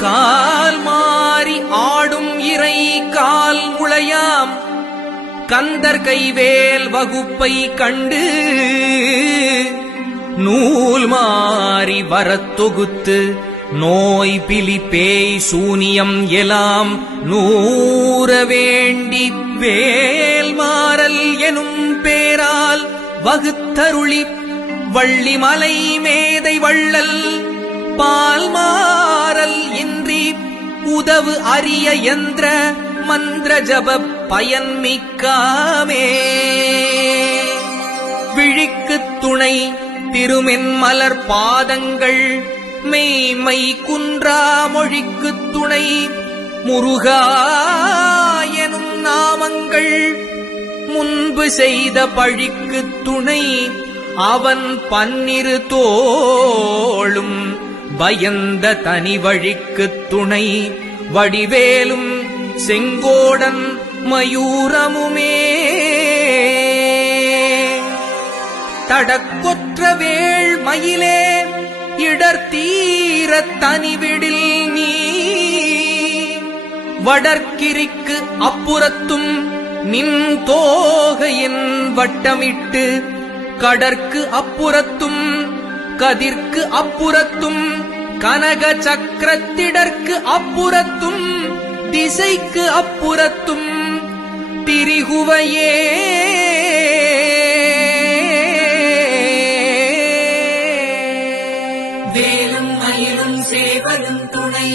கால் மாறி ஆடும் இறை கால் முளையாம் கந்தர் கைவேல் வகுப்பை கண்டு நூல் மாறி வரத் தொகுத்து நோய் பிலி பேய் சூனியம் எலாம் நூற வேண்டி வேல் மாறல் எனும் பேரால் வகுத்தருளி வள்ளிமலை மேதை வள்ளல் பால் மாறல் இன்றி உதவு அரிய யந்திர மந்திர ஜப பயன்மிக்காமே விழிக்குத் துணை திருமென் மலர் பாதங்கள் மெய்மை குன்றா மொழிக்குத் துணை முருகா எனும் நாமங்கள் முன்பு செய்த பழிக்குத் துணை அவன் பன்னிரு தோளும் பயந்த தனி வழிக்குத் துணை வடிவேலும் செங்கோடன் மயூரமுமே தடக்கொற்ற வேள் மயிலே இடர்தீரத் தனிவிடில் நீ வடர்க்கிரிக்கு அப்புறத்தும் நின் தோகையின் வட்டமிட்டு கடற்கு அப்புறத்தும் கதிர்க்கு அப்புறத்தும் கனக சக்கரத்திடற்கு அப்புறத்தும் திசைக்கு அப்புறத்தும் திரிகுவையே வேலும் மயிலும் சேவலும் துணை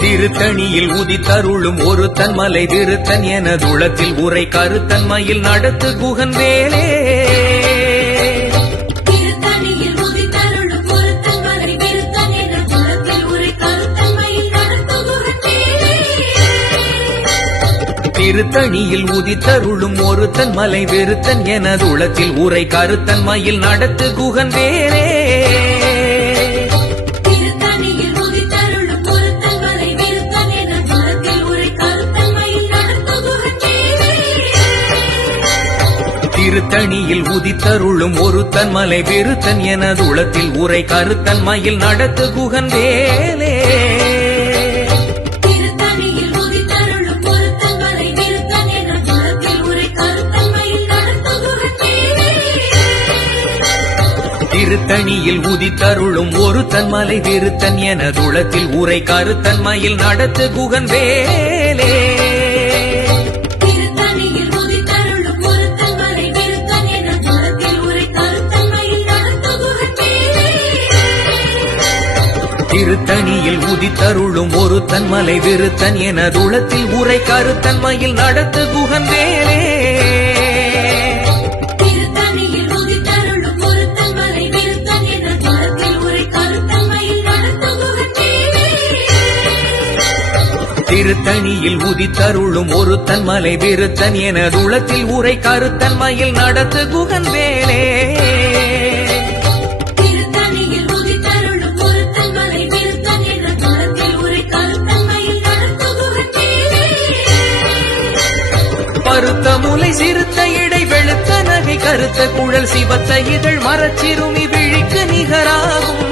திருத்தணியில் உதித்தருளும் ஒரு தன்மலை விருத்தன் எனதுளத்தில் உரை கருத்தன்மையில் நடத்து குகன் வேலே திருத்தணியில் உதித்தருளும் ஒரு தன்மலை விருத்தன் எனதுளத்தில் உரை கருத்தன்மையில் நடத்து குகன் வேலே திருத்தணியில் உதித்தருளும் ஒரு தன்மலை விருத்தன் எனதுளத்தில் உரை கருத்தன்மையில் நடத்து குகன் வேலே திருத்தணியில் உதித்தருளும் ஒரு தன்மலை விருத்தன் எனதுளத்தில் உரை கருத்தன்மையில் நடத்து குகன் வேலே திருத்தணியில் உதித்தருளும் ஒரு தன்மலை விருத்தன் எனதுளத்தில் உரை கருத்தன்மையில் நடத்து குகன் வேலே திருத்தணியில் உதித்தருளும் ஒரு தன்மலை விருத்தன் எனதுளத்தில் உரை கருத்தன்மையில் நடத்து குகன் வேலே திருத்தணியில் உதித்தருளும் ஒரு தன்மலை விருத்தன் எனதுளத்தில் உரை கருத்தன்மையில் நடத்து குகன் வேலே திருத்தணியில் உதித்தருளும் ஒரு தன்மலை விருத்தன் எனதுளத்தில் உரை கருத்தன்மையில் நடத்து குகன் வேலே திருத்தணியில் உதித்தருளும் ஒரு தன்மலை விருத்தன் எனதுளத்தில் உரை கருத்தன்மையில் நடத்து குகன் வேலே பருத்த முலை சிறுத்த இடை வெளுத்த நகை கருத்த குழல் சிவத்த இதழ் மரச்சிறுமி விழிக்கு நிகராகும்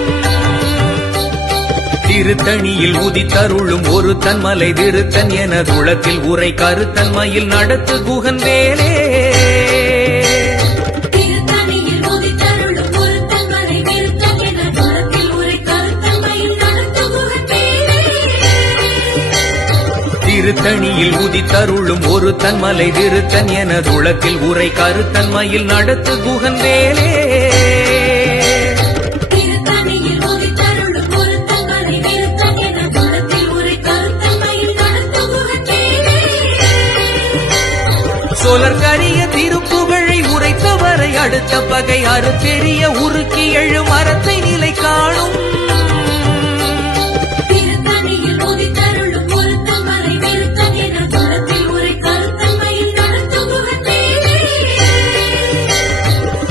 திருத்தணியில் உதித்தருளும் ஒரு தன்மலை விருத்தன் எனதுளத்தில் உரை கருத்தன்மையில் நடத்து குகன் வேலே திருத்தணியில் உதித்தருளும் ஒரு தன்மலை விருத்தன் எனதுளத்தில் உரை கருத்தன்மையில் நடத்து குகன் வேலே திருத்தணியில் உதித்தருளும் ஒரு தன்மலை விருத்தன் எனதுளத்தில் உரை கருத்தன்மையில் நடத்து குகன் வேலே கருத்த பகை அறுத்தெறிய உருக்கி எழு மரத்தை நிலை காணும் திருத்தணியில் உதித்தருளும் ஒருத்தன் மலை விருத்தன் என குலத்தில் உரை கருத்தன்மையில் நடத்துகுகன் வேலே.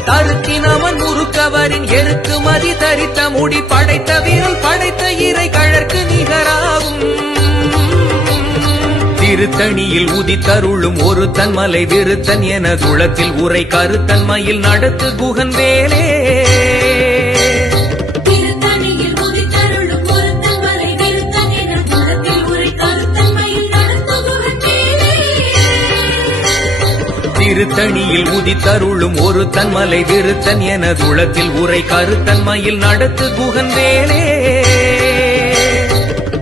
தருக்கினவன் முறுக்கவரின் எருக்கு மதி தரித்த முடி படைத்த வீரல் படைத்த இறை கழற்கு நிகராகும் திருத்தணியில் உதித்தருளும் ஒரு தன்மலை விருத்தன் என குலத்தில் உரை கருத்தன்மையில் நடத்து குகன் வேலே. திருத்தணியில் உதித்தருளும் ஒருத்தன் மலை விருத்தன் என குலத்தில் உரை கருத்தன்மையில் நடத்துகுகன் வேலே. திருத்தணியில் உதித்தருளும் ஒரு தன்மலை விருத்தன் என குலத்தில் உரை கருத்தன்மையில் நடத்து குகன் வேலே.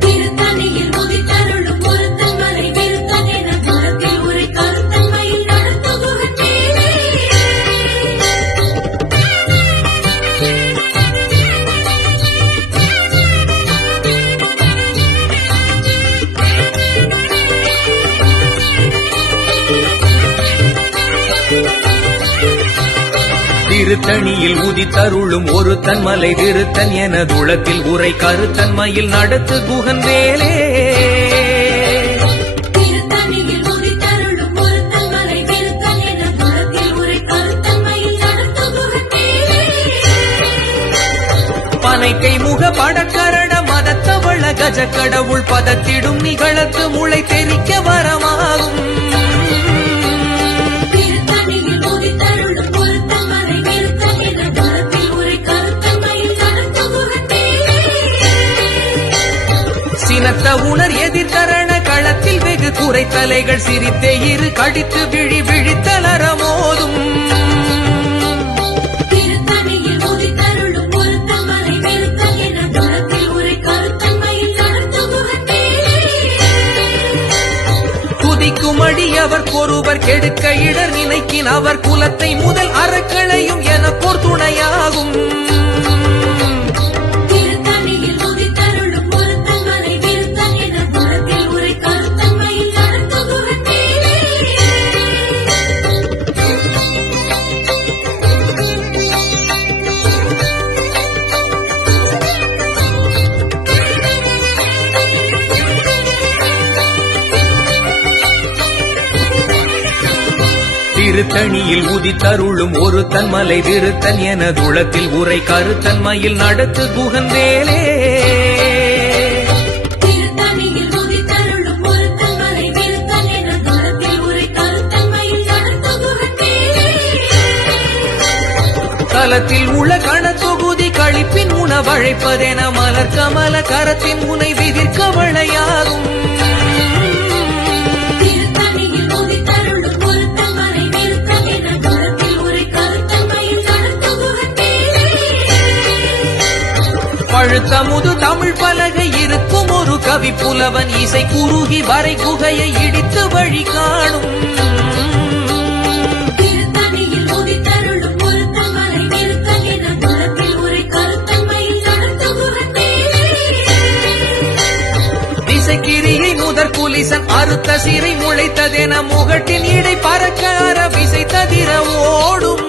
திருத்தணியில் உதித்தருளும் ஒருத்தன் மலை விருத்தன் என குலத்தில் உரை கருத்தன்மையில் நடத்துகுகன் வேலே. திருத்தணியில் உதித்தருளும் ஒரு தன்மலை விருத்தன் என குலத்தில் உரை கருத்தன்மையில் நடத்து குகன் வேலே. திருத்தணியில் உதித்தருளும் ஒருத்தன் மலை விருத்தன் என குலத்தில் உரை கருத்தன்மையில் நடத்துகுகன் வேலே. பனைக்கை முக படக்கரட மதத்தவள கஜ கடவுள் பதத்திடும் நிகழத்து முளை தெரிக்க வரமாகும் திருத்தணியில் உதித்தருளும் ஒருத்தன் மலை விருத்தன் என குலத்தில் உரை கருத்தன்மையில் நடத்துகுகன் வேலே. சினத்த உணர் எதிர்கரண களத்தில் வெகு குறைத்தலைகள் சிரித்தே இரு கடித்து விழித்தலர மோதும் திருத்தணியில் உதித்தருளும் ஒருத்தன் மலை விருத்தன் என குலத்தில் உரை கருத்தன்மையில் நடத்துகுகன் வேலே. குதிக்கும் அடியவர் ஒருவர் கெடுக்க இடர் நினைக்கின் அவர் குலத்தை முதல் அறக்களையும் என போர் துணையாகும் திருத்தணியில் உதித்தருளும் ஒருத்தன் மலை விருத்தன் என குலத்தில் உரை கருத்தன்மையில் நடத்துகுகன் வேலே. திருத்தணியில் உதித்தருளும் ஒரு தன்மலை விருத்தன் என குலத்தில் உரை கருத்தன்மையில் நடத்து குகன் வேலே. திருத்தணியில் உதித்தருளும் ஒருத்தன் மலை விருத்தன் என குலத்தில் உரை கருத்தன்மையில் நடத்துகுகன் வேலே. தலத்தில் உள்ள கணத்தொகுதி கழிப்பின் உணவழைப்பதென மலர் கமல கரத்தின் முனை விதிர்க்க வளையாகும் திருத்தணியில் உதித்தருளும் ஒருத்தன் மலை விருத்தன் என குலத்தில் உரை கருத்தன்மையில் நடத்துகுகன் வேலே. பழுத்த முது தமிழ் பலகை இருக்கும் ஒரு கவி புலவன் இசை குறுகி வரை குகையை இடித்து வழி காணும் திருத்தணியில் உதித்தருளும் ஒருத்தன் மலை விருத்தன் என குலத்தில் உரை கருத்தன்மையில் நடத்துகுகன் வேலே. திசைக்கிரியை முதற் குலிசன் அறுத்த சிறை முளைத்ததென முகட்டின் இடை பறக்க அற விசை ததிர ஓடும்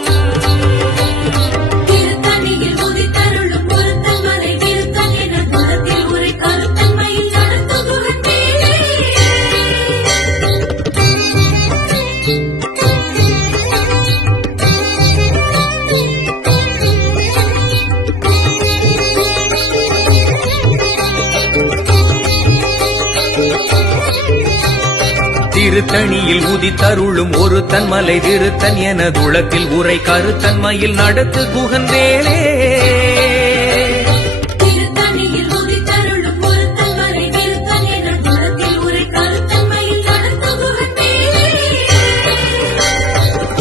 திருத்தணியில் உதித்தருளும் ஒருத்தன் மலை விருத்தன் என குலத்தில் உரை கருத்தன்மையில் நடத்துகுகன் வேலே. திருத்தணியில் உதித்தருளும் ஒரு தன்மலை விருத்தன் என குலத்தில் உரை கருத்தன்மையில் நடத்து குகன் வேலே. திருத்தணியில் உதித்தருளும் ஒருத்தன் மலை விருத்தன் என குலத்தில் உரை கருத்தன்மையில் நடத்துகுகன் வேலே.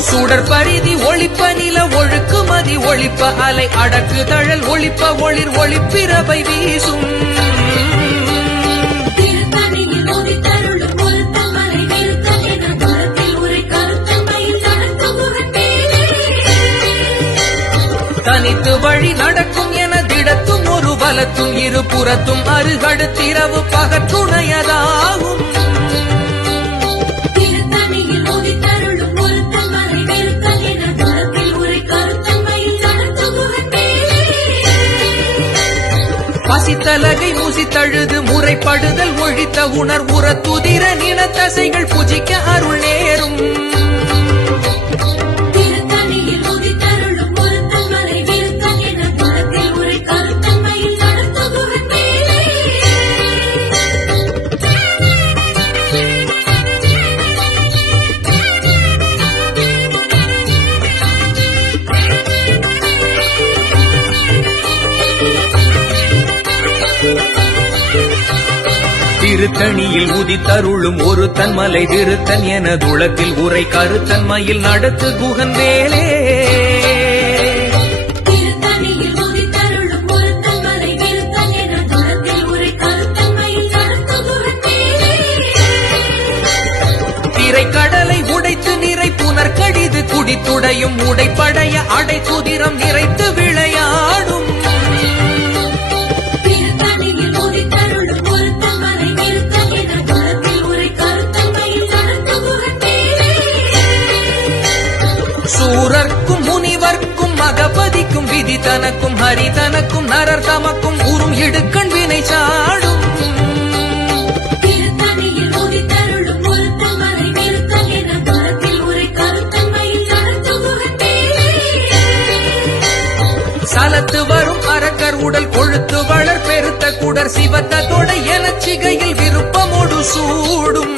சுடர் பரிதி ஒளிப்ப நில ஒழுக்குமதி ஒளிப்ப அலை அடக்கு தழல் ஒளிப்ப ஒளிர் ஒளிப்பிரபை வீசும் திருத்தணியில் உதித்தருளும் ஒருத்தன் மலை விருத்தன் என குலத்தில் உரை கருத்தன்மையில் நடத்துகுகன் வேலே. தனித்து வழி நடக்கும் என திடத்தும் ஒரு பலத்தும் இரு புறத்தும் அருகடுத்திரவு பகற்றுணையதாகும் திருத்தணியில் உதித்தருளும் ஒருத்தன் மலை விருத்தன் என குலத்தில் உரை கருத்தன்மையில் பசித்தலகை மூசித்தழுது முறைப்படுதல் ஒழித்த உணர்வுற துதிர நினத்தசைகள் புஜிக்க அருள் நேரும் திருத்தணியில் உதித்தருளும் ஒருத்தன் மலை விருத்தன் என குலத்தில் உரை கருத்தன்மையில் நடத்துகுவன் மேலே திருத்தணியில் உதித்தருளும் ஒரு தன்மலை திருத்தன் என துளத்தில் உரை கருத்தன்மையில் நடத்து குகன் வேலே திருத்தணியில் உதித்தருளும் ஒருத்தன் மலை விருத்தன் என குலத்தில் உரை கருத்தன்மையில் நடத்துகுவன் மேலே திரைக்கடலை உடைத்து நிறை புனர்கடிது குடித்துடையும் உடைப்படைய அடை குதிரம் நிறைத்து விளையாடும் திருத்தணியில் உதித்தருளும் ஒருத்தன் மலை விருத்தன் என குலத்தில் உரை கருத்தன்மையில் நடத்துகுவன் மேலே சூரர்க்கும் முனிவர்க்கும் மகபதிக்கும் விதி தனக்கும் ஹரி தனக்கும் நரர் தமக்கும் உறும் இடுக்கண் வினை சாடும் திருத்தணியில் உதித்தருளும் ஒருத்தன் மலை விருத்தன் என குலத்தில் உரை கருத்தன்மையில் நடத்துகுவன் மேலே சலத்து வரும் அரக்கர் உடல் கொழுத்து வளர் பெருத்த குடர் சிவத்த தொடை எனச் சிகையில் விருப்பமோடு சூடும்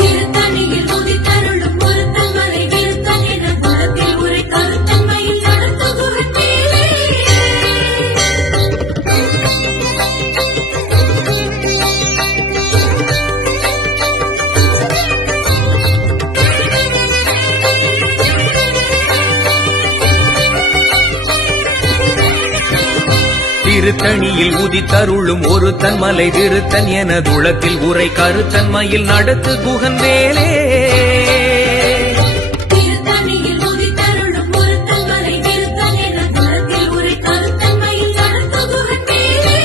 திருத்தணியில் உதித்தருளும் ஒருத்தன் மலை விருத்தன் என குலத்தில் உரை கருத்தன்மையில் நடத்துகுவன் மேலே திருத்தணியில் உதித்தருளும் ஒரு தன்மலை திருத்தன் என துளத்தில் உரை கருத்தன்மையில் நடத்து குகன் வேலே திருத்தணியில் உதித்தருளும் ஒருத்தன் மலை விருத்தன் என குலத்தில் உரை கருத்தன்மையில் நடத்துகுவன் மேலே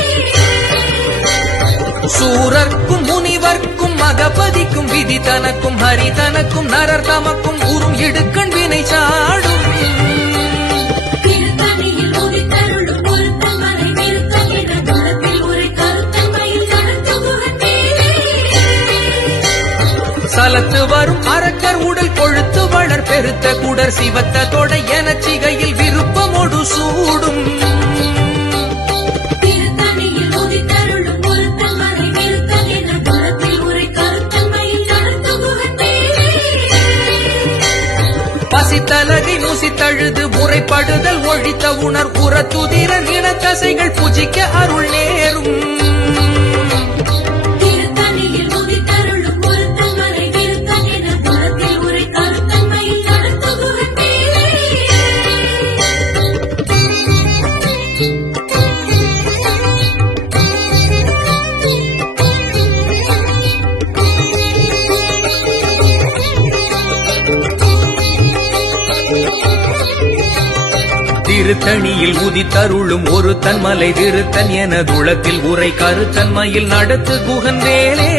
சூரர்க்கும் முனிவர்க்கும் மகபதிக்கும் விதி தனக்கும் ஹரி தனக்கும் நரர் தமக்கும் உறும் இடுக்கண் வினை சாடும் திருத்தணியில் உதித்தருளும் ஒருத்தன் மலை விருத்தன் என குலத்தில் உரை கருத்தன்மையில் நடத்துகுவன் மேலே சலத்து வரும் அரக்கர் உடல் கொழுத்து வளர் பெருத்த குடர் சிவத்த தொடை எனச் சிகையில் விருப்பமோடு சூடும் திருத்தணியில் உதித்தருளும் ஒருத்தன் மலை விருத்தன் என குலத்தில் உரை கருத்தன்மையில் நடத்துகுவன் மேலே பசித்தலகை மூசித்தழுது முறைப்படுதல் ஒழித்த உணர்வுற துதிர நினத்தசைகள் புஜிக்க அருள் நேரும் திருத்தணியில் உதித்தருளும் ஒருத்தன் மலை விருத்தன் என குலத்தில் உரை கருத்தன்மையில் நடத்துகுவன் மேலே திருத்தணியில் உதித்தருளும் ஒரு தன்மலை திருத்தன் என துளத்தில் உரை கருத்தன்மையில் நடத்து குகன் வேலே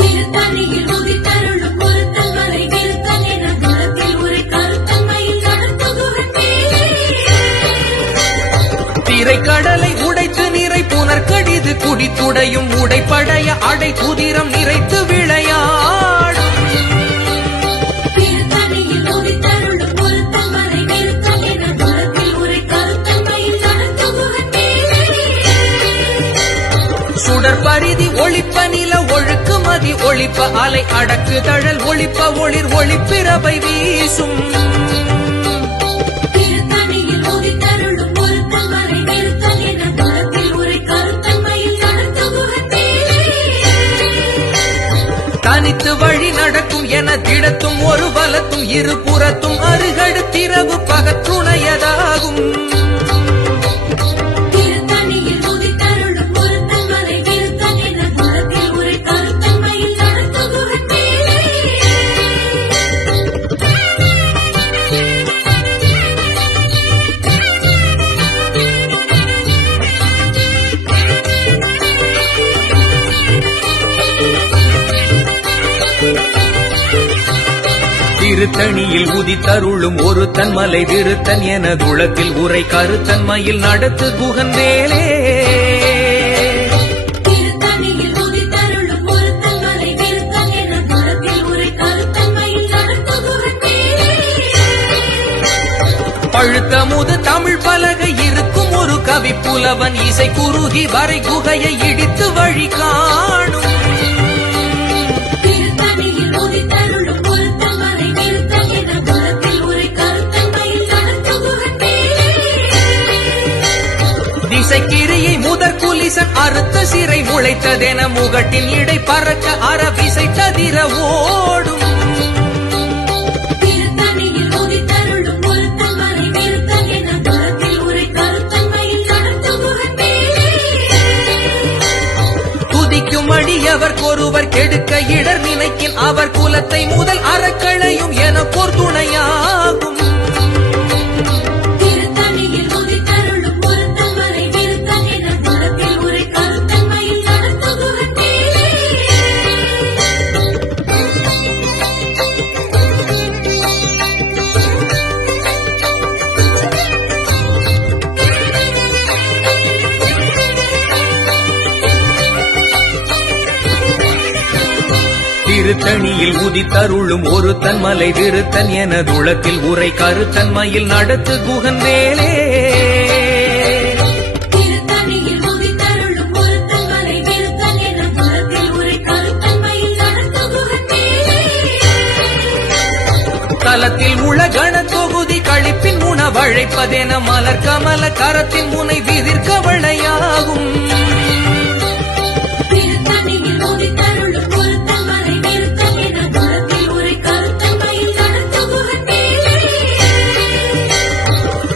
திருத்தணியில் உதித்தருளும் ஒருத்தன் மலை விருத்தன் என குலத்தில் உரை கருத்தன்மையில் நடத்துகுவன் மேலே திரைக்கடலை உடைத்து நிறை புனர்கடிது குடித்துடையும் உடைப்படைய அடை குதிரம் நிறைத்து விளையாடும் திருத்தணியில் உதித்தருளும் ஒருத்தன் மலை விருத்தன் என குலத்தில் உரை கருத்தன்மையில் நடத்துகுவன் மேலே சுடர் பரிதி ஒளிப்ப நில ஒழுக்கு மதி ஒளிப்ப அலை அடக்கு தழல் ஒளிப்ப ஒளிர் ஒளிப்பிரபை வீசும் திருத்தணியில் உதித்தருளும் ஒருத்தன் மலை விருத்தன் என குலத்தில் உரை கருத்தன்மையில் நடத்துகுவன் மேலே தனித்து வழி நடக்கும் என திடத்தும் ஒரு பலத்தும் இருபுறத்தும் அருகடுத்திரவு பகற்றுணையதாகும் திருத்தணியில் உதித்தருளும் ஒருத்தன் மலை விருத்தன் என குலத்தில் உரை கருத்தன்மையில் நடத்துகுவன் மேலே திருத்தணியில் உதித்தருளும் ஒரு தன்மலை விருத்தன் எனதுளத்தில் உரை கருத்தன்மையில் நடத்து குகன் வேலே திருத்தணியில் உதித்தருளும் ஒரு தன்மலை விருத்தன் எனதுளத்தில் உரை கருத்தன்மையில் நடத்து குகன் வேலே பழுத்தமுது தமிழ் பலகை இருக்கும் ஒரு கவி புலவன் இசை குறுகி வரை குகையை இடித்து வழி காணும் திருத்தணியில் உதித்தருளும் ஒரு தன்மலை விருத்தன் எனதுளத்தில் உரை கருத்தன்மையில் நடத்து குகன் வேலே திசைக்கிரியை முதற் குலிசன் அறுத்த சிறை முளைத்ததென முகட்டின் இடை பறக்க அறவிசை ததிர ஓடும் திருத்தணியில் உதித்தருளும் ஒரு தன்மலை விருத்தன் எனதுளத்தில் உரை கருத்தன்மையில் நடத்து குகன் வேலே துதிக்கும் அடியவர்க்கொருவர் கெடுக்க இடர் நினைக்கின் அவர் குலத்தை முதல் அறக்களையும் எனக்கோர் துணையாகும் திருத்தணியில் உதித்தருளும் ஒரு தன்மலை விருத்தன் எனதுளத்தில் உரை கருத்தன்மையில் நடத்து குகன் திருத்தணியில் உதித்தருளும் ஒரு தன்மலை விருத்தன் எனதுளத்தில் உரை கருத்தன்மையில் நடத்து குகன் வேலே திருத்தணியில் உதித்தருளும் ஒரு தன்மலை விருத்தன் எனதுளத்தில் உரை கருத்தன்மையில் நடத்து குகன் தலத்தில் உள்ள கண தொகுதி கழிப்பின் உணவழைப்பதென மலர் கமல கரத்தின் முனை விதிர்க்க வளையாகும் திருத்தணியில் உதித்தருளும் ஒரு தன்மலை விருத்தன் எனதுளத்தில் உரை கருத்தன்மையில் நடத்து குகன்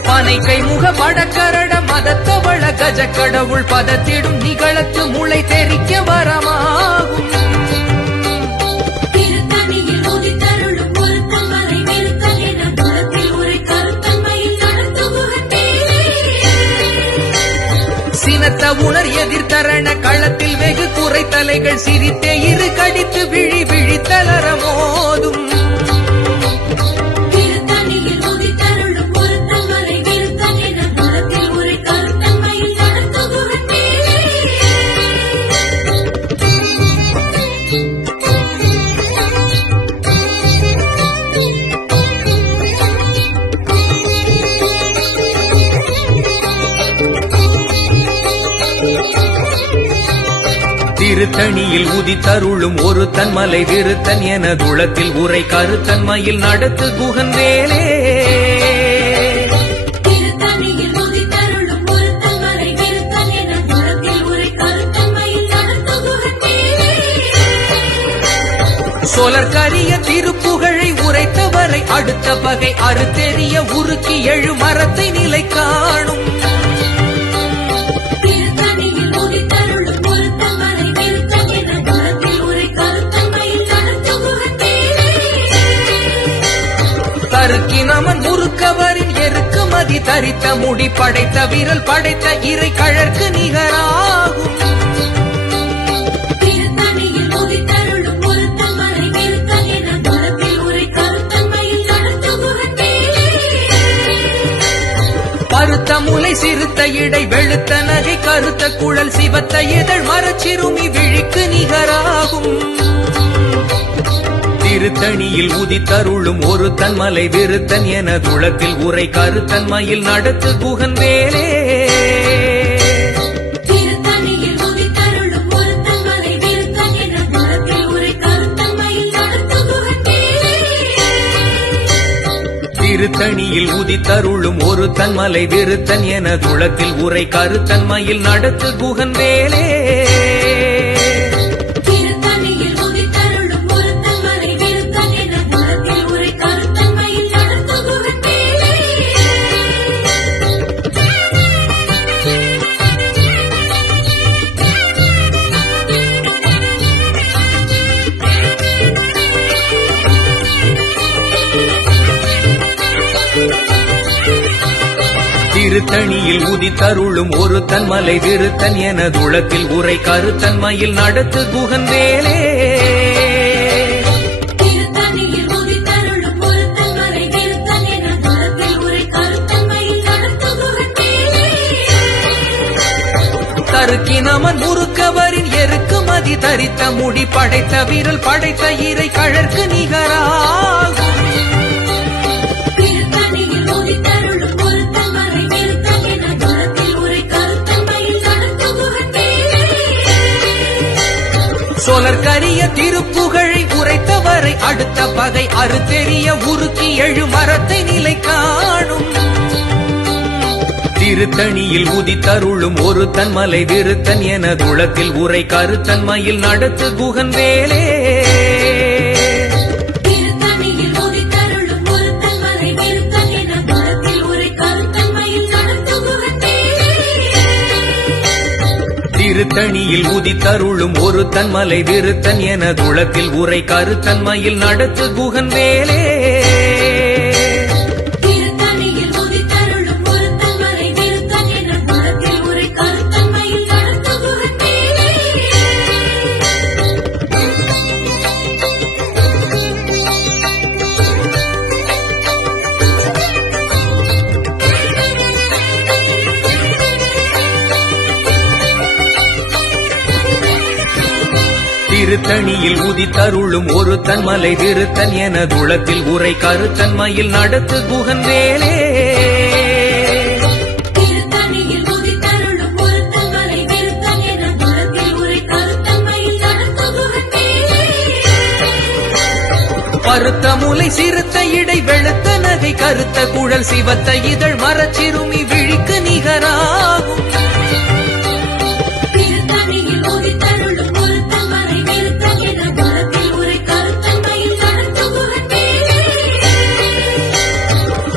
பனை கைமுக வடக்கரட மதத்தவள கஜ கடவுள் பதத்திடும் நிகழத்து முளை தெரிக்க வரமாகும் திருத்தணியில் உதித்தருளும் ஒரு தன்மலை விருத்தன் எனதுளத்தில் உரை கருத்தன்மையில் நடத்து குகன் சினத்த உணர் எதிர்த்தரண களத்தில் வெகு குறைத்தலைகள் சிரித்தே இரு கடித்து விழி விழித்தளர மோதும் திருத்தணியில் உதித்தருளும் ஒரு தன்மலை விருத்தன் எனதுளத்தில் உரை கருத்தன்மையில் நடத்து குகன் திருத்தணியில் உதித்தருளும் ஒரு தன்மலை விருத்தன் எனதுளத்தில் உரை கருத்தன்மையில் நடத்து குகன் வேலே திருத்தணியில் உதித்தருளும் ஒரு தன்மலை விருத்தன் எனதுளத்தில் உரை கருத்தன்மையில் நடத்து குகன் சொலற்கரிய திருப்புகழை உரைத்தவரை அடுத்த பகை அறுத்தெறிய உருக்கி எழு மரத்தை நிலை காணும் திருத்தணியில் உதித்தருளும் ஒரு தன்மலை விருத்தன் எனதுளத்தில் உரை கருத்தன்மையில் நடத்து குகன் தருக்கி நமன் முறுக்கவரின் எருக்கு மதி தரித்த முடி படைத்த விரல் படைத்த இறை கழற்கு நிகராகும் திருத்தணியில் உதித்தருளும் ஒரு தன்மலை விருத்தன் எனதுளத்தில் உரை கருத்தன்மையில் நடத்து குகன் பருத்த முலை சிறுத்த இடை வெளுத்த நகை கருத்த குழல் சிவத்த இதழ் மரச்சிறுமி விழிக்கு நிகராகும் திருத்தணியில் உதித்தருளும் ஒரு தன்மலை விருத்தன் எனதுளத்தில் உரை கருத்தன்மையில் நடத்து குகன் வேலே திருத்தணியில் உதித்தருளும் ஒரு தன்மலை விருத்தன் எனதுளத்தில் உரை கருத்தன்மையில் நடத்து குகன் திருத்தணியில் உதித்தருளும் ஒரு தன்மலை விருத்தன் எனதுளத்தில் உரை கருத்தன்மையில் நடத்து குகன் வேலே திருத்தணியில் உதித்தருளும் ஒரு தன்மலை விருத்தன் எனதுளத்தில் உரை கருத்தன்மையில் நடத்து குகன் திருத்தணியில் உதித்தருளும் ஒரு தன்மலை விருத்தன் எனதுளத்தில் உரை கருத்தன்மையில் நடத்து குகன் வேலே திருத்தணியில் உதித்தருளும் ஒரு நறுக்கினமன் முறுக்கவரின் எருக்கு மதி தரித்த முடி படைத்த வீரல் படைத்த இறை கழற்கு நிகராகும் திருத்தணியில் உதித்தருளும் ஒருத்தன் மறை நிறுத்தன் என குணத்தில் உரை கருத்தன்மையில் நடத்த குகத்தே சொலற்கரிய திருப்புகழை உரைத்தவரை அடுத்த பகை அறுத்தெறிய உருக்கி எழு மரத்தை நிலை காணும் திருத்தணியில் உதித்தருளும் ஒரு தன்மலை விருத்தன் என குளத்தில் உரை கருத்தன்மையில் நடத்து குகன் வேலே திருத்தணியில் உதித்தருளும் ஒருத்தன் மறை நிறுத்தன் என குணத்தில் உரை கருத்தன்மையில் நடத்த குகத்தே திருத்தணியில் உதித்தருளும் ஒரு தன்மலை விருத்தன் என குளத்தில் உரை கருத்தன்மையில் நடத்து குகன் வேலே திருத்தணியில் உதித்தருளும் ஒருத்தன் மறை நிறுத்தன் என குணத்தில் உரை கருத்தன்மையில் நடத்த குகத்தே திருத்தணியில் உதித்தருளும் ஒரு தன்மலை விருத்தன் என குளத்தில் உரை கருத்தன்மையில் நடத்து குகன் வேலே திருத்தணியில் உதித்தருளும் ஒருத்தன் மறை நிறுத்தன் என குணத்தில் உரை கருத்தன்மையில் நடத்த குகத்தே பருத்த முலை சிறுத்த இடை வெளுத்த நகை கருத்த குழல் சிவத்த இதழ் மரச்சிறுமி விழிக்கு நிகராகும் திருத்தணியில் உதித்தருளும் ஒருத்தன் மறை நிறுத்தன் என குணத்தில் உரை கருத்தன்மையில் நடத்த குகத்தே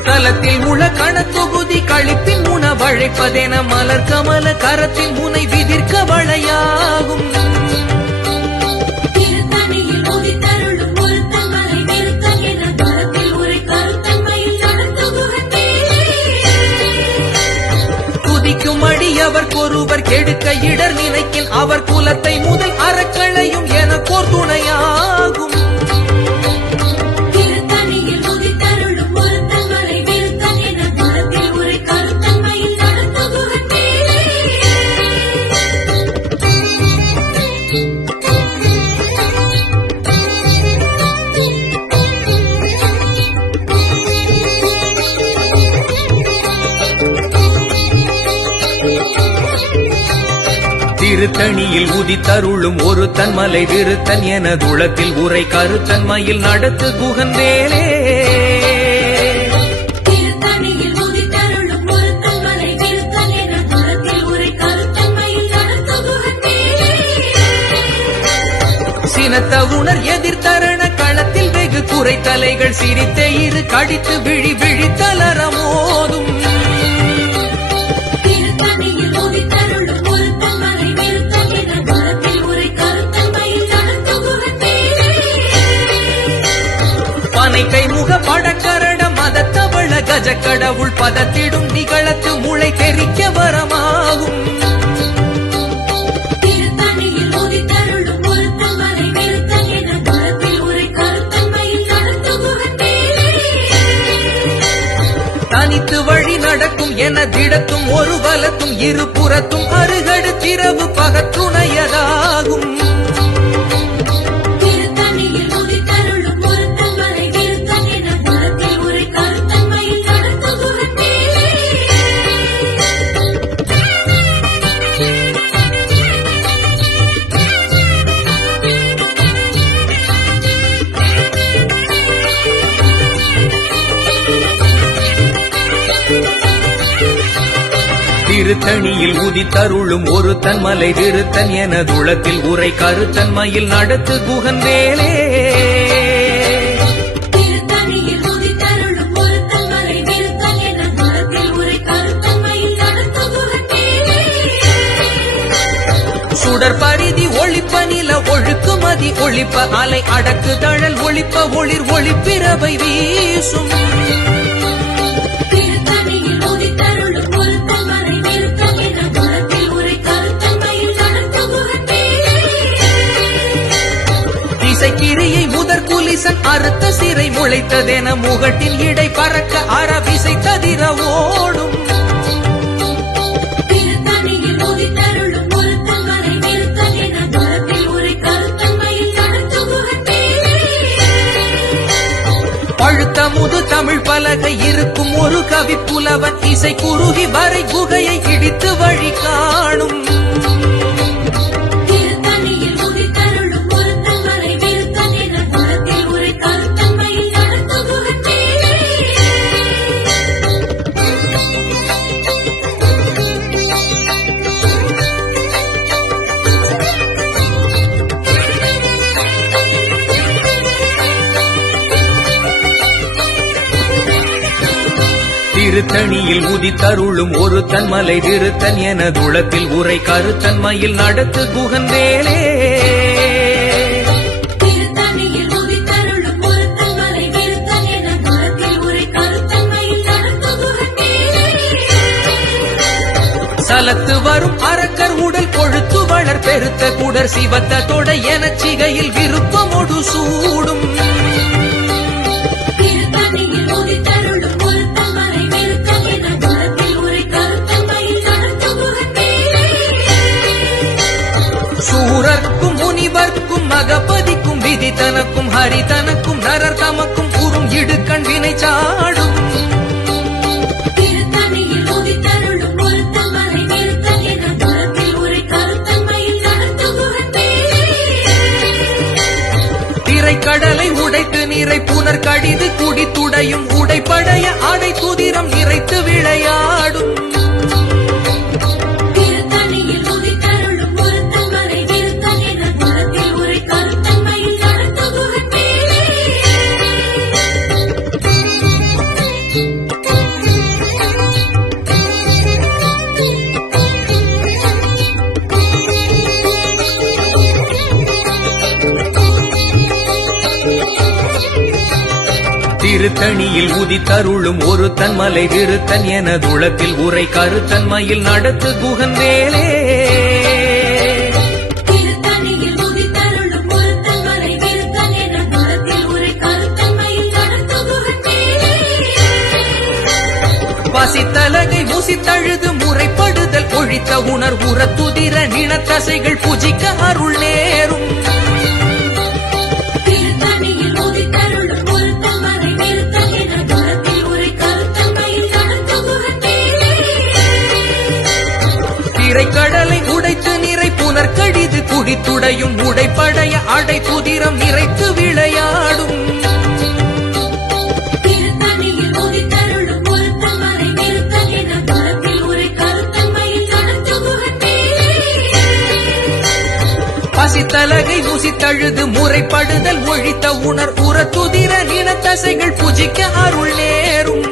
தலத்தில் உள கணத்தொகுதி கழிப்பின் உணவழைப்பதென மலர் கமல கரத்தின் முனை விதிர்க்க வளையாகும் திருத்தணியில் உதித்தருளும் ஒருத்தன் மறை நிறுத்தன் என குணத்தில் உரை கருத்தன்மையில் நடத்த குகத்தே குதிக்கும் அடியவர் ஒருவர் கெடுக்க இடர் நினைக்கின் அவர் குலத்தை முதல் அறக்களையும் எனக்கோர் துணையாகும் திருத்தணியில் உதித்தருளும் ஒருத்தன் மறை நிறுத்தன் என குணத்தில் உரை கருத்தன்மையில் நடத்த குகத்தே திருத்தணியில் உதித்தருளும் ஒரு தன்மலை விருத்தன் என குளத்தில் உரை கருத்தன்மையில் நடத்து குகன் வேலே திருத்தணியில் உதித்தருளும் ஒருத்தன் மறை நிறுத்தன் என குணத்தில் உரை கருத்தன்மையில் நடத்த குகத்தே சினத்த உணர் எதிர்த்தரண களத்தில் வெகு குறைத்தலைகள் சிரித்தே இரு கடித்து விழி விழித்தலர மோதும் திருத்தணியில் உதித்தருளும் ஒருத்தன் மறை நிறுத்தன் என குணத்தில் உரை கருத்தன்மையில் நடத்த குகத்தே பனை கைமுக படக்கரட மதத்தவள கஜ கடவுள் பதத்திடும் நிகழத்து முளை தெரிக்க வரமாகும் திருத்தணியில் உதித்தருளும் ஒருத்தன் மறை நிறுத்தன் என குணத்தில் உரை கருத்தன்மையில் நடத்த குகத்தே தனித்து வழி நடக்கும் என திடத்தும் ஒரு வலத்தும் இரு புறத்தும் அருகடு திரவு பகற்றுணையதாகும் திருத்தணியில் உதித்தருளும் ஒருத்தன் மறை நிறுத்தன் என குணத்தில் உரை கருத்தன்மையில் நடத்த குகத்தே திருத்தணியில் உதித்தருளும் ஒரு தன்மலை விருத்தன் என குளத்தில் உரை கருத்தன்மையில் நடத்து குகன் வேலே திருத்தணியில் உதித்தருளும் ஒருத்தன் மறை நிறுத்தன் என குணத்தில் உரை கருத்தன்மையில் நடத்த குகத்தே சுடர் பரிதி ஒளிப்ப நில ஒழுக்குமதி ஒளிப்ப அலை அடக்கு தழல் ஒளிப்ப ஒளிர் ஒளிப்பிறவை வீசும் திருத்தணியில் உதித்தருளும் ஒருத்தன் மறை நிறுத்தன் என குணத்தில் உரை கருத்தன்மையில் நடத்த குகத்தே திசைக்கிரியை முதற் குலிசன் அறுத்த சிறை முளைத்ததென முகட்டின் இடை பறக்க அறவிசை ததிர ஓடும் திருத்தணியில் உதித்தருளும் ஒரு இருக்கும் ஒரு கவி புலவன் இசை குறுகி வரை குகையை இடித்து வழி காணும். திருத்தணியில் உதித்தருளும் ஒருத்தன் மலை விருத்தன் என்ற குலத்தில் உரை கருத்தன்மையில் நடத்து குகன் வேலே. திருத்தணியில் உதித்தருளும் ஒரு தன்மலை திருத்தன் என துளத்தில் உரை கருத்தன்மையில் நடத்து குகன் வேலே. திருத்தணியில் உதித்தருளும் ஒருத்தன் மலை விருத்தன் என்ற குலத்தில் உரை கருத்தன்மையில் நடத்து குகன் வேலே. சலத்து வரும் அரக்கர் உடல் கொழுத்து வளர் பெருத்த குடர் சிவத்த தொடை எனச் சிகையில் விருப்பமொடு சூடும். திருத்தணியில் உதித்தருளும் ஒருத்தன் மலை விருத்தன் என்ற குலத்தில் உரை கருத்தன்மையில் நடத்து குகன் வேலே. சூரர்க்கும் முனிவர்க்கும் மகபதிக்கும் விதி தனக்கும் ஹரி தனக்கும் நரர் தமக்கும் கூறும் இடுக்கண் வினை சாடும். திருத்தணியில் உதித்தருளும் ஒருத்தன் மலை விருத்தன் என்ற குலத்தில் உரை கருத்தன்மையில் நடத்து குகன் வேலே. திரைக்கடலை உடைத்து நிறை புனர் கடிது குடித்துடையும் உடைப்படைய அடை துதிரம் நிறைத்து விளையாடும். திருத்தணியில் உதித்தருளும் ஒருத்தன் மலை விருத்தன் என்ற குலத்தில் உரை கருத்தன்மையில் நடத்து குகன் வேலே. திருத்தணியில் உதித்தருளும் ஒரு தன்மலை திருத்தன் என துளத்தில் உரை கருத்தன்மையில் நடத்து குகன் வேலே. திருத்தணியில் உதித்தருளும் ஒருத்தன் மலை விருத்தன் என்ற குலத்தில் உரை கருத்தன்மையில் நடத்து குகன் வேலே. பசித்தலகை முசித்தழுது முறைப்படுதல் ஒழித்த உணர் உரத்துதிர நினத்தசைகள் புஜிக்க அருள் நேரும். திருத்தணியில் உதித்தருளும் ஒருத்தன் மலை விருத்தன் என்ற குலத்தில் உரை கருத்தன்மையில் நடத்து குகன் வேலே. திரைக்கடலை உடைத்து நிறை புனர் கடிது குடித்துடையும் உடைப்படைய அடை துதிரம் நிறைத்து விளையாடும். திருத்தணியில் உதித்தருளும் ஒருத்தன் மலை விருத்தன் என்ற குலத்தில் உரை கருத்தன்மையில் நடத்து குகன் வேலே. பசித்தலகை முசித்தழுது முறைப்படுதல் ஒழித்த உணர் உரத்துதிர நினத்தசைகள் புஜிக்க அருள் நேரும்.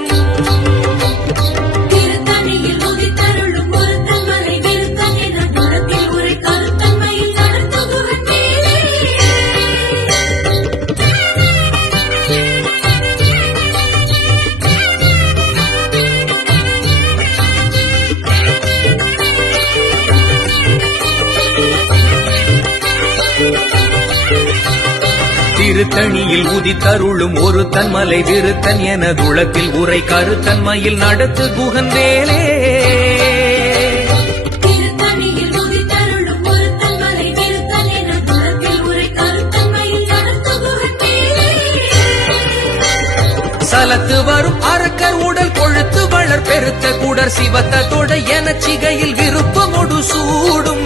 திருத்தணியில் உதித்தருளும் ஒருத்தன் மலை விருத்தன் என்ற குலத்தில் உரை கருத்தன்மையில் நடத்து குகன் வேலே. திருத்தணியில் உதித்தருளும் ஒரு தன்மலை திருத்தன் என துளத்தில் உரை கருத்தன்மையில் நடத்து குகன் வேலே. திருத்தணியில் உதித்தருளும் ஒருத்தன் மலை விருத்தன் என்ற குலத்தில் உரை கருத்தன்மையில் நடத்து குகன் வேலே. சலத்து வரும் அரக்கர் உடல் கொழுத்து வளர் பெருத்த குடர் சிவத்த தொடை எனச் சிகையில் விருப்பமொடு சூடும்.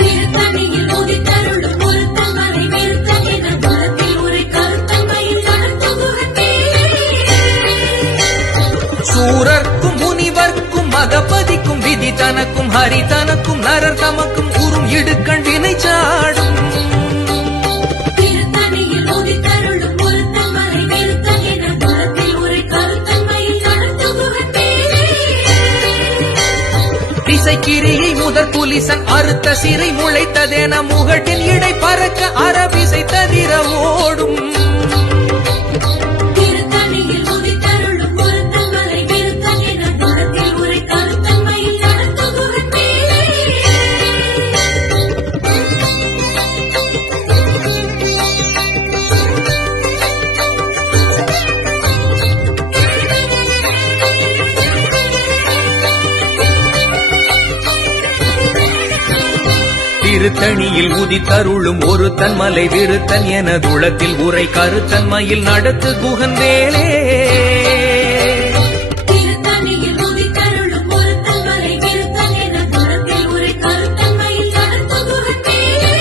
திருத்தணியில் உதித்தருளும் ஒருத்தன் மலை விருத்தன் என்ற குலத்தில் உரை கருத்தன்மையில் நடத்து குகன் வேலே. சூரர்க்கும் முனிவர்க்கும் மகபதிக்கும் விதி தனக்கும் ஹரி தனக்கும் நரர் தமக்கும் கூறும் இடுக்கண் வினை சாடும். திருத்தணியில் உதித்தருளும் ஒருத்தன் மலை விருத்தன் என்ற குலத்தில் உரை கருத்தன்மையில் நடத்து குகன் வேலே. திசைக்கிரியை முதற் புலிசன் அறுத்த சிறை முளைத்ததென முகட்டின் இடை பறக்க அரபிசை தவிர ஓடும். திருத்தணியில் உதித்தருளும் ஒருத்தன் மலை விருத்தன் என்ற குலத்தில் உரை கருத்தன்மையில் நடத்து குகன் வேலே. திருத்தணியில் உதித்தருளும் ஒரு தன்மலை விருத்தன் எனதுளத்தில் உரை கருத்தன்மையில் நடத்து குகன் வேலே திருத்தணியில் உதித்தருளும் ஒரு தன்மலை விருத்தன் எனதுளத்தில் உரை கருத்தன்மையில் நடத்து குகன் வேலே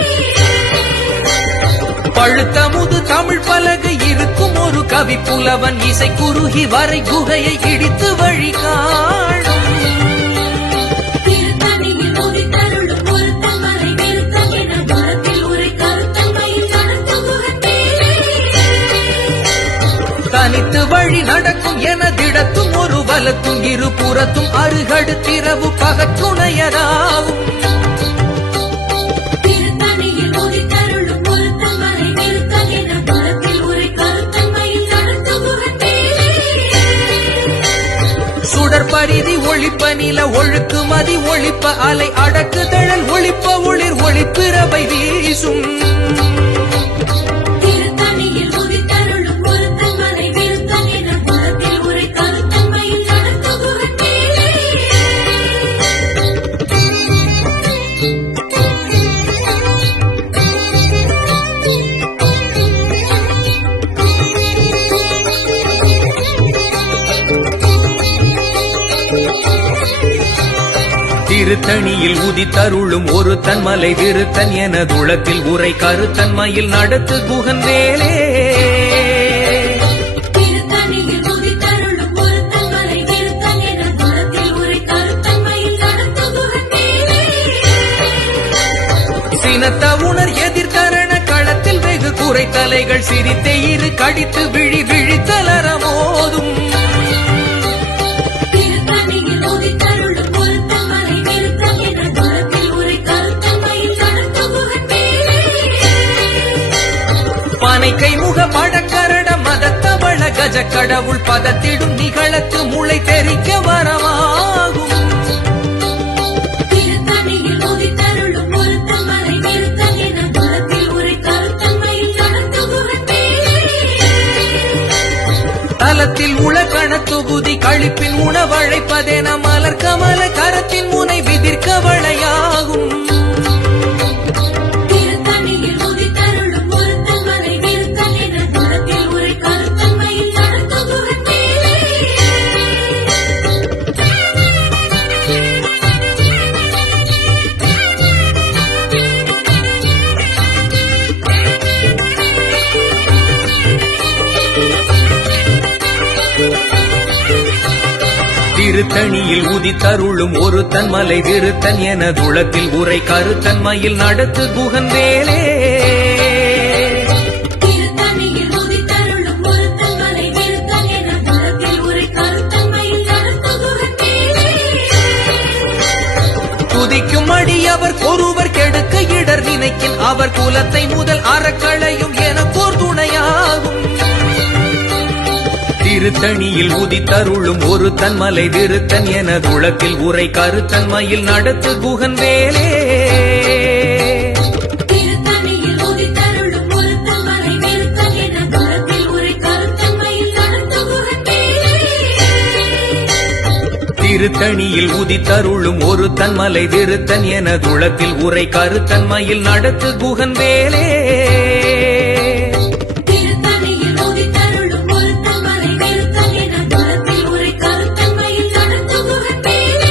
பழுத்தமுது தமிழ் பலகை இருக்கும் ஒரு கவி புலவன் இசை குறுகி வரை குகையை இடித்து வழி காணும் திருத்தணியில் உதித்தருளும் ஒரு தன்மலை விருத்தன் எனதுளத்தில் உரை கருத்தன்மையில் நடத்து குகன் வேலே தனித்து வழி நடக்கும் எனதிடத்தும் ஒரு வலத்தும் இருபுறத்தும் அருகடுத்திரவு பகத்துணையதாகும் திருத்தணியில் உதித்தருளும் ஒரு தன்மலை விருத்தன் எனதுளத்தில் உரை கருத்தன்மையில் நடத்து குகன் வேலே சுடற்பரிதி ஒளிப்ப நில ஒழுக்கு மதி ஒளிப்ப அலை அடக்கு தழல் ஒளிப்ப ஒளிர் ஒளிப்பிறவை வீசும் திருத்தணியில் உதித்தருளும் ஒரு தன்மலை விருத்தன் எனதுளத்தில் உரை கருத்தன்மையில் நடத்து குகன் வேலே திருத்தணியில் உதித்தருளும் ஒரு தன்மலை விருத்தன் எனதுளத்தில் உரை கருத்தன்மையில் நடத்து குகன் வேலே திருத்தணியில் உதித்தருளும் ஒரு தன்மலை விருத்தன் எனதுளத்தில் உரை கருத்தன்மையில் நடத்து குகன் வேலே சினத்த உணர் எதிர்கரண களத்தில் வெகு குறை தலைகள் சிரித்தே இரு கடித்து விழி விழித்தலர மோதும் திருத்தணியில் உதித்தருளும் ஒரு தன்மலை விருத்தன் எனதுளத்தில் உரை கருத்தன்மையில் நடத்து குகன் வேலே பனைக்கை முக படக்கரட மதத்தவள கஜ கடவுள் பதத்திடும் நிகழத்து முளை தெரிக்க வரமாகும் திருத்தணியில் உதித்தருளும் ஒரு தன்மலை விருத்தன் எனதுளத்தில் உரை கருத்தன்மையில் நடத்து குகன் வேலே தலத்தில் உள கணத்தொகுதி கழிப்பின் உணவழைப்பதென மலர் கமல கரத்தின் முனை விதிர்க்க வளையாகும் திருத்தணியில் உதித்தருளும் ஒரு தன்மலை விருத்தன் எனதுளத்தில் உரை கருத்தன்மையில் நடத்து குகன் வேலே திருத்தணியில் உதித்தருளும் ஒரு தன்மலை விருத்தன் எனதுளத்தில் உரை கருத்தன்மையில் நடத்து குகன் வேலே திருத்தணியில் உதித்தருளும் ஒரு தன்மலை விருத்தன் எனதுளத்தில் உரை கருத்தன்மையில் நடத்து குகன் வேலே துதிக்கும் அடியவர் ஒருவர் கெடுக்க இடர் நினைக்கின் அவர் குலத்தை முதல் அறக்களையும் எனக்கோர் துணையாகும் திருத்தணியில் உதித்தருளும் ஒரு தன்மலை விருத்தன் எனதுளத்தில் உரை கருத்தன்மையில் நடத்து குகன் வேலே திருத்தணியில் உதித்தருளும் ஒரு தன்மலை விருத்தன் எனதுளத்தில் உரை கருத்தன்மையில் நடத்து குகன் வேலே திருத்தணியில் உதித்தருளும் ஒரு தன்மலை விருத்தன் எனதுளத்தில் உரை கருத்தன்மையில் நடத்து குகன் வேலே திருத்தணியில் உதித்தருளும் ஒரு தன்மலை விருத்தன் எனதுளத்தில் உரை கருத்தன்மையில் நடத்து குகன் வேலே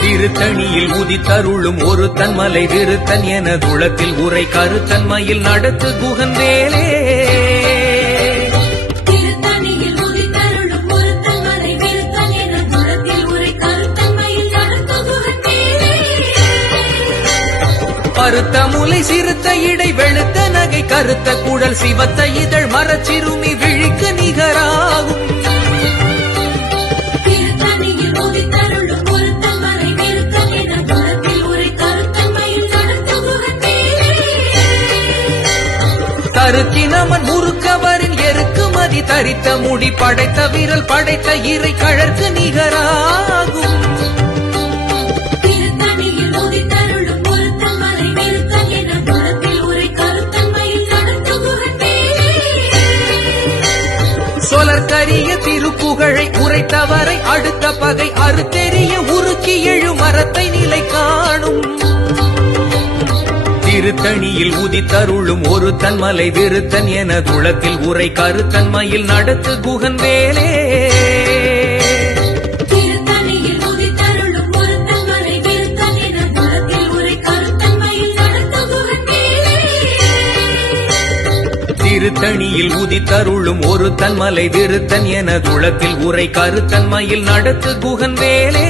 திருத்தணியில் உதித்தருளும் ஒரு தன்மலை விருத்தன் எனதுளத்தில் உரை கருத்தன்மையில் நடத்து குகன் வேலே திருத்தணியில் உதித்தருளும் ஒரு தன்மலை விருத்தன் எனதுளத்தில் உரை கருத்தன்மையில் நடத்து குகன் வேலே பருத்த முலை சிறுத்த இடை வெளுத்த நகை கருத்த குழல் சிவத்த இதழ் மரச்சிறுமி விழிக்கு நிகராகும் திருத்தணியில் உதித்தருளும் ஒரு தன்மலை விருத்தன் எனதுளத்தில் உரை கருத்தன்மையில் நடத்து குகன் வேலே கருத்தினமன் முறுக்கவரின் எருக்கு மதி தரித்த முடி படைத்த விரல் படைத்த இறை கழற்கு நிகராகும் திருத்தணியில் உதித்தருளும் உனக்கரிய திருப்புகழை உரைத்தவரை அடுத்த பகை அறுத்தெறிய உருக்கி எழு மரத்தை நிலை காணும் திருத்தணியில் உதித்தருளும் ஒரு தன்மலை விருத்தன் என குளத்தில் உரை கருத்தன்மையில் நடத்து குகன் வேலே திருத்தணியில் உதித்தருளும் ஒருத்தன் மலை விருத்தன் என குலத்தில் உரை கருத்தன்மையில் நடத்து குகன் வேலே திருத்தணியில் உதித்தருளும் ஒரு தன்மலை விருத்தன் என குளத்தில் உரை கருத்தன்மையில் நடத்து குகன் வேலே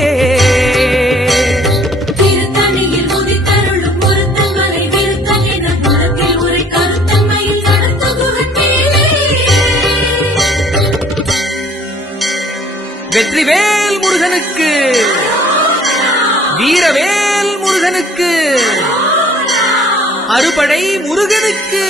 திருத்தணியில் உதித்தருளும் ஒருத்தன் மலை விருத்தன் என குலத்தில் உரை கருத்தன்மையில் நடத்து குகன் வேலே வெற்றிவேல் முருகனுக்கு வீரவேல் முருகனுக்கு அறுபடை முருகனுக்கு